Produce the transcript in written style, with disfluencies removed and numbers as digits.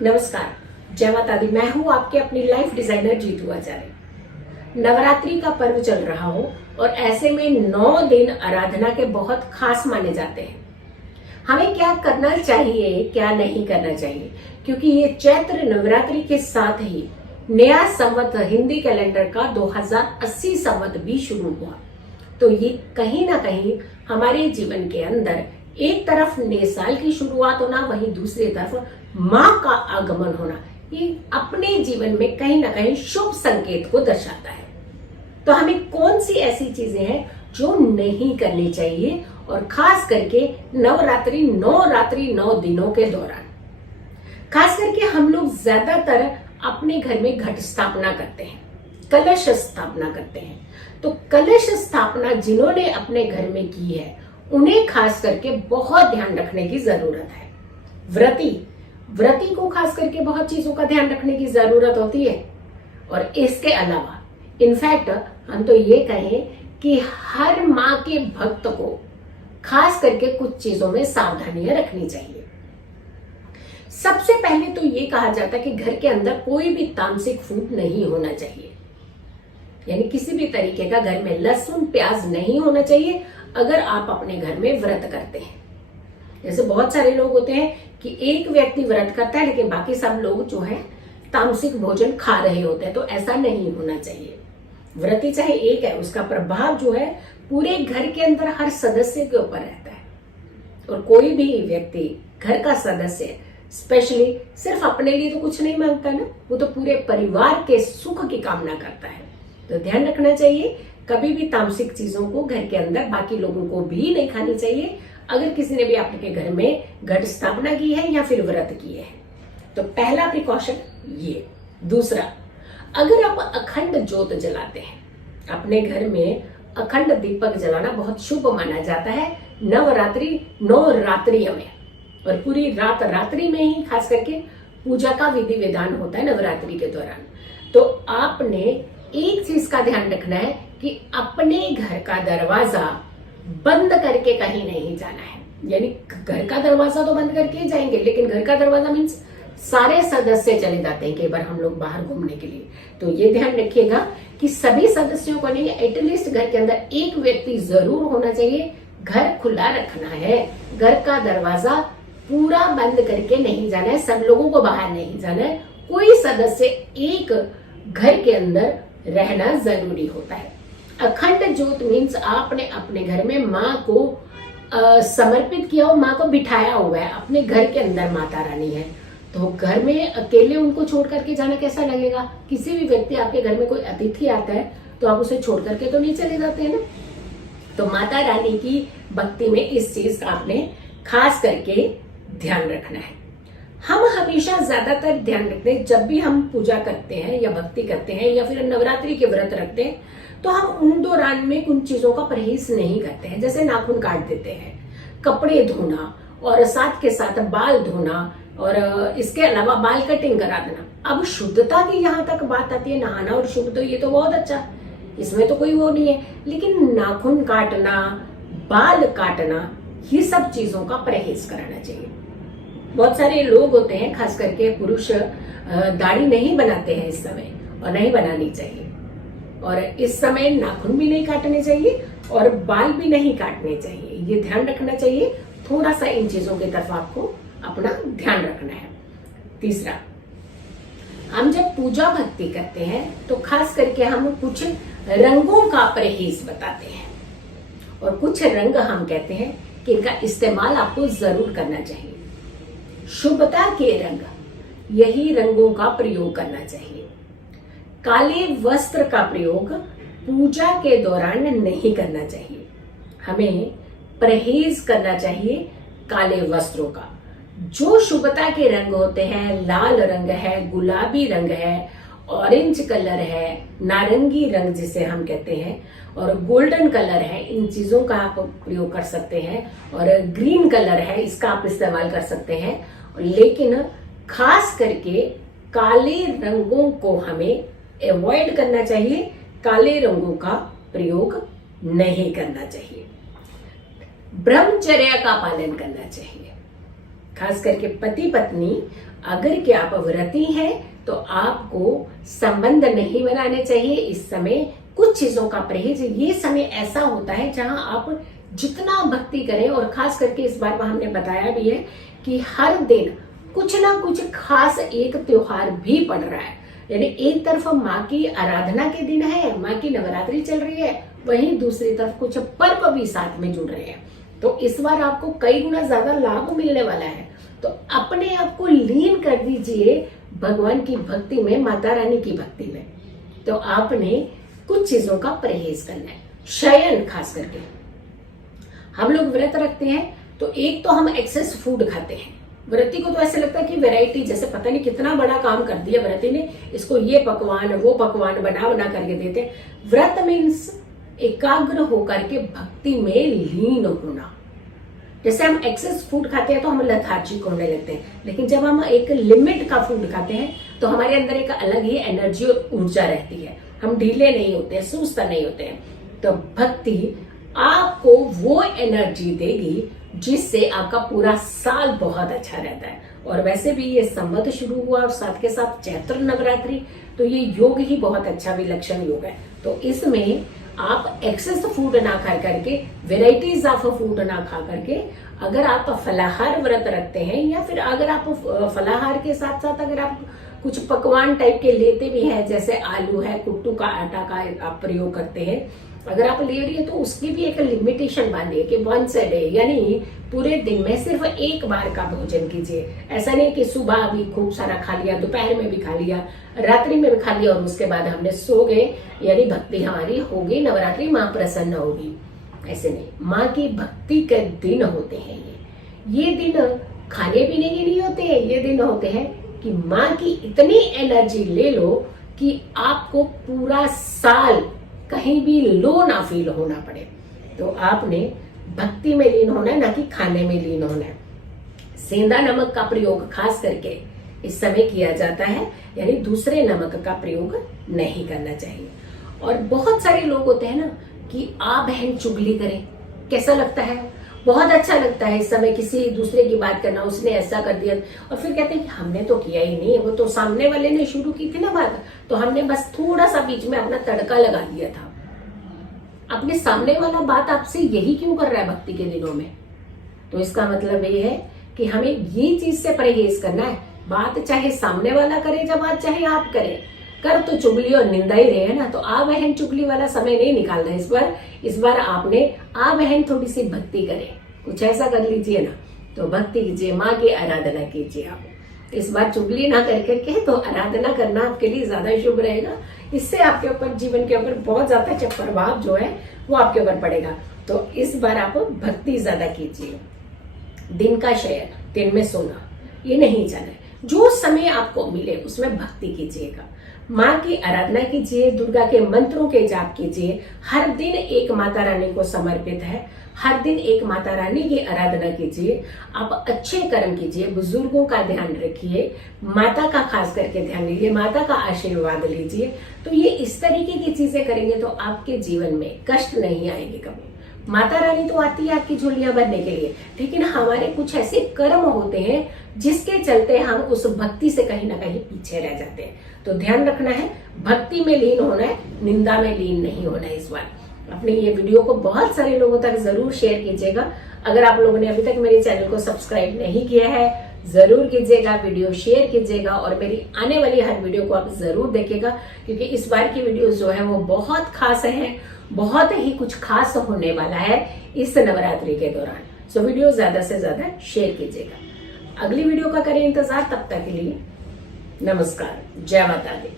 नमस्कार, जय माता दी। मैं हूँ आपके अपनी लाइफ डिजाइनर जीतू आचार्य। नवरात्रि का पर्व चल रहा हो और ऐसे में 9 दिन आराधना के बहुत खास माने जाते हैं। हमें क्या करना चाहिए, क्या नहीं करना चाहिए, क्योंकि ये चैत्र नवरात्रि के साथ ही नया संवत हिंदी कैलेंडर का 2080 संवत भी शुरू हुआ। तो ये कहीं ना कहीं हमारे जीवन के अंदर एक तरफ नए साल की शुरुआत होना, वहीं दूसरी तरफ माँ का आगमन होना, ये अपने जीवन में कहीं ना कहीं शुभ संकेत को दर्शाता है। तो हमें कौन सी ऐसी चीजें हैं जो नहीं करनी चाहिए, और खास करके नवरात्रि 9 दिनों के दौरान। खास करके हम लोग ज्यादातर अपने घर में घट स्थापना करते हैं, कलश स्थापना करते हैं। तो कलश स्थापना जिन्होंने अपने घर में की है, उन्हें खास करके बहुत ध्यान रखने की जरूरत है। व्रती को खास करके बहुत चीजों का ध्यान रखने की जरूरत होती है। और इसके अलावा इनफैक्ट हम तो ये कहें कि हर माँ के भक्त को खास करके कुछ चीजों में सावधानियां रखनी चाहिए। सबसे पहले तो ये कहा जाता है कि घर के अंदर कोई भी तामसिक फूड नहीं होना चाहिए, यानी किसी भी तरीके का घर में लहसुन प्याज नहीं होना चाहिए अगर आप अपने घर में व्रत करते हैं। जैसे बहुत सारे लोग होते हैं कि एक व्यक्ति व्रत करता है लेकिन बाकी सब लोग जो है तामसिक भोजन खा रहे होते हैं, तो ऐसा नहीं होना चाहिए। व्रती चाहे एक है, उसका प्रभाव जो है पूरे घर के अंदर हर सदस्य के ऊपर रहता है। और कोई भी व्यक्ति, घर का सदस्य स्पेशली, सिर्फ अपने लिए तो कुछ नहीं मांगता ना, वो तो पूरे परिवार के सुख की कामना करता है। तो ध्यान रखना चाहिए, कभी भी तामसिक चीजों को घर के अंदर बाकी लोगों को भी नहीं खानी चाहिए, अगर किसी ने भी आपके घर में घट स्थापना की है या फिर व्रत किए है। तो पहला प्रिकॉशन ये। दूसरा, अगर आप अखंड ज्योत जलाते हैं, अपने घर में अखंड दीपक जलाना बहुत शुभ माना जाता है नवरात्रि 9 रात्रियों में। और पूरी रात्रि में ही खास करके पूजा का विधि विधान होता है नवरात्रि के दौरान। तो आपने एक चीज का ध्यान रखना है कि अपने घर का दरवाजा बंद करके कहीं नहीं जाना है। यानी घर का दरवाजा तो बंद करके ही जाएंगे, लेकिन घर का दरवाजा मीन्स सारे सदस्य चले जाते हैं कई बार हम लोग बाहर घूमने के लिए। तो ये ध्यान रखिएगा कि सभी सदस्यों को नहीं, एटलीस्ट घर के अंदर एक व्यक्ति जरूर होना चाहिए। घर खुला रखना है, घर का दरवाजा पूरा बंद करके नहीं जाना है, सब लोगों को बाहर नहीं जाना है। कोई सदस्य एक घर के अंदर रहना जरूरी होता है। अखंड ज्योत मीन्स आपने अपने घर में माँ को समर्पित किया हो, माँ को बिठाया हुआ है, अपने घर के अंदर माता रानी है। तो घर में अकेले उनको छोड़ करके जाना कैसा लगेगा? किसी भी व्यक्ति, आपके घर में कोई अतिथि आता है तो आप उसे छोड़ करके तो नहीं चले जाते हैं ना। तो माता रानी की भक्ति में इस चीज का आपने खास करके ध्यान रखना है। हम हमेशा ज्यादातर ध्यान रखते हैं, जब भी हम पूजा करते हैं या भक्ति करते हैं या फिर नवरात्रि के व्रत रखते हैं, तो हम उन दौरान में कुछ चीजों का परहेज नहीं करते हैं। जैसे नाखून काट देते हैं, कपड़े धोना, और साथ के साथ बाल धोना, और इसके अलावा बाल कटिंग करा देना। अब शुद्धता की यहाँ तक बात आती है, नहाना और शुद्ध, तो ये तो बहुत अच्छा, इसमें तो कोई वो नहीं है। लेकिन नाखून काटना, बाल काटना, ये सब चीजों का परहेज कराना चाहिए। बहुत सारे लोग होते हैं, खास करके पुरुष, दाढ़ी नहीं बनाते हैं इस समय, और नहीं बनानी चाहिए। और इस समय नाखून भी नहीं काटने चाहिए और बाल भी नहीं काटने चाहिए, ये ध्यान रखना चाहिए। थोड़ा सा इन चीजों की तरफ आपको अपना ध्यान रखना है। तीसरा, हम जब पूजा भक्ति करते हैं तो खास करके हम कुछ रंगों का परहेज बताते हैं, और कुछ रंग हम कहते हैं कि इनका इस्तेमाल आपको जरूर करना चाहिए। शुभता के रंग, यही रंगों का प्रयोग करना चाहिए। काले वस्त्र का प्रयोग पूजा के दौरान नहीं करना चाहिए। हमें परहेज करना चाहिए काले वस्त्रों का। जो शुभता के रंग होते हैं, लाल रंग है, गुलाबी रंग है, ऑरेंज कलर है, नारंगी रंग जिसे हम कहते हैं, और गोल्डन कलर है, इन चीजों का आप प्रयोग कर सकते हैं। और ग्रीन कलर है, इसका आप इस्तेमाल कर सकते हैं। लेकिन खास करके काले रंगों को हमें अवॉइड करना चाहिए, काले रंगों का प्रयोग नहीं करना चाहिए। ब्रह्मचर्य का पालन करना चाहिए। खास करके पति पत्नी, अगर के आप व्रती हैं तो आपको संबंध नहीं बनाने चाहिए इस समय। कुछ चीजों का परहेज, ये समय ऐसा होता है जहां आप जितना भक्ति करें, और खास करके इस बार हमने बताया भी है कि हर दिन कुछ ना कुछ खास एक त्योहार भी पड़ रहा है। यानी एक तरफ माँ की आराधना के दिन है, माँ की नवरात्रि चल रही है, वहीं दूसरी तरफ कुछ पर्व भी साथ में जुड़ रहे हैं। तो इस बार आपको कई गुना ज्यादा लाभ मिलने वाला है। तो अपने आप को लीन कर दीजिए भगवान की भक्ति में, माता रानी की भक्ति में। तो आपने कुछ चीजों का परहेज करना है। शयन, खास करके हम लोग व्रत रखते हैं तो एक तो हम एक्सेस फूड खाते हैं। व्रती को तो ऐसे लगता है कि वैरायटी, जैसे पता नहीं कितना बड़ा काम कर दिया व्रती ने, इसको ये पकवान वो पकवान बना बना करके देते हैं। व्रत मीन्स एकाग्र होकर के भक्ति में लीन होना। जैसे हम एक्सेस फूड खाते हैं तो हम लेथार्जिक होने लगते हैं, लेकिन जब हम एक लिमिट का फूड खाते हैं तो हमारे अंदर एक अलग ही एनर्जी और ऊर्जा रहती है। हम ढीले नहीं होते, सुस्त नहीं होते हैं। तो भक्ति आपको वो एनर्जी देगी जिससे आपका पूरा साल बहुत अच्छा रहता है। और वैसे भी ये संवत शुरू हुआ और साथ के साथ चैत्र नवरात्रि, तो ये योग ही बहुत अच्छा विलक्षण योग है। तो इसमें आप एक्सेस फूड ना खा करके, वेराइटीज ऑफ फूड ना खा करके, अगर आप फलाहार व्रत रखते हैं या फिर अगर आप फलाहार के साथ साथ अगर आप कुछ पकवान टाइप के लेते भी हैं, जैसे आलू है, कुट्टू का आटा का आप प्रयोग करते हैं, अगर आप ले रही है तो उसकी भी एक लिमिटेशन बांधिए कि वंस अ डे, यानी पूरे दिन में सिर्फ एक बार का भोजन कीजिए। ऐसा नहीं कि सुबह भी खूब सारा खा लिया, दोपहर में भी खा लिया, रात्रि में भी खा लिया और उसके बाद हमने सो गए, यानी भक्ति हमारी होगी, नवरात्रि माँ प्रसन्न होगी। ऐसे नहीं, माँ की भक्ति के दिन होते हैं ये दिन खाने पीने के लिए होते हैं। ये दिन होते हैं कि माँ की इतनी एनर्जी ले लो कि आपको पूरा साल कहीं भी लो ना फील होना पड़े। तो आपने भक्ति में लीन होना है, ना कि खाने में लीन होना है। सेंधा नमक का प्रयोग खास करके इस समय किया जाता है, यानी दूसरे नमक का प्रयोग नहीं करना चाहिए। और बहुत सारे लोग होते हैं ना कि आ बहन चुगली करें, कैसा लगता है? बहुत अच्छा लगता है इस समय किसी दूसरे की बात करना, उसने ऐसा कर दिया, और फिर कहते हैं कि हमने तो किया ही नहीं, वो तो सामने वाले ने शुरू की थी ना बात, तो हमने बस थोड़ा सा बीच में अपना तड़का लगा दिया था। अपने सामने वाला बात आपसे यही क्यों कर रहा है भक्ति के दिनों में? तो इसका मतलब ये है कि हमें ये चीज से परहेज करना है। बात चाहे सामने वाला करे, जब बात चाहे आप करें, कर तो चुगली और निंदा ही रहे ना, तो आ बहन चुगली वाला समय नहीं निकालना इस बार आपने आ बहन थोड़ी सी भक्ति करें, कुछ ऐसा कर लीजिए ना, तो भक्ति कीजिए, माँ की आराधना कीजिए। आप इस बार चुगली ना करके तो आराधना करना आपके लिए ज्यादा शुभ रहेगा। इससे आपके ऊपर, जीवन के ऊपर बहुत ज्यादा प्रभाव जो है वो आपके ऊपर पड़ेगा। तो इस बार आप भक्ति ज्यादा कीजिए। दिन का शयन, दिन में सोना, ये नहीं जाना है। जो समय आपको मिले उसमें भक्ति कीजिएगा, माँ की आराधना कीजिए, दुर्गा के मंत्रों के जाप कीजिए। हर दिन एक माता रानी को समर्पित है, हर दिन एक माता रानी की आराधना कीजिए। आप अच्छे कर्म कीजिए, बुजुर्गों का ध्यान रखिए, माता का खास करके ध्यान लीजिए, माता का आशीर्वाद लीजिए। तो ये इस तरीके की चीजें करेंगे तो आपके जीवन में कष्ट नहीं आएंगे कभी। माता रानी तो आती है आपकी झोलियां भरने के लिए, लेकिन हमारे कुछ ऐसे कर्म होते हैं जिसके चलते हम उस भक्ति से कहीं ना कहीं पीछे रह जाते हैं। तो ध्यान रखना है, भक्ति में लीन होना है, निंदा में लीन नहीं होना है। इस बार अपने ये वीडियो को बहुत सारे लोगों तक जरूर शेयर कीजिएगा। अगर आप लोगों ने अभी तक मेरे चैनल को सब्सक्राइब नहीं किया है, जरूर कीजिएगा, वीडियो शेयर कीजिएगा और मेरी आने वाली हर वीडियो को आप जरूर देखिएगा, क्योंकि इस बार की वीडियो जो है वो बहुत खास है, बहुत ही कुछ खास होने वाला है इस नवरात्रि के दौरान। सो वीडियो ज्यादा से ज्यादा शेयर कीजिएगा। अगली वीडियो का करें इंतजार, तब तक के लिए नमस्कार, जय माता दी।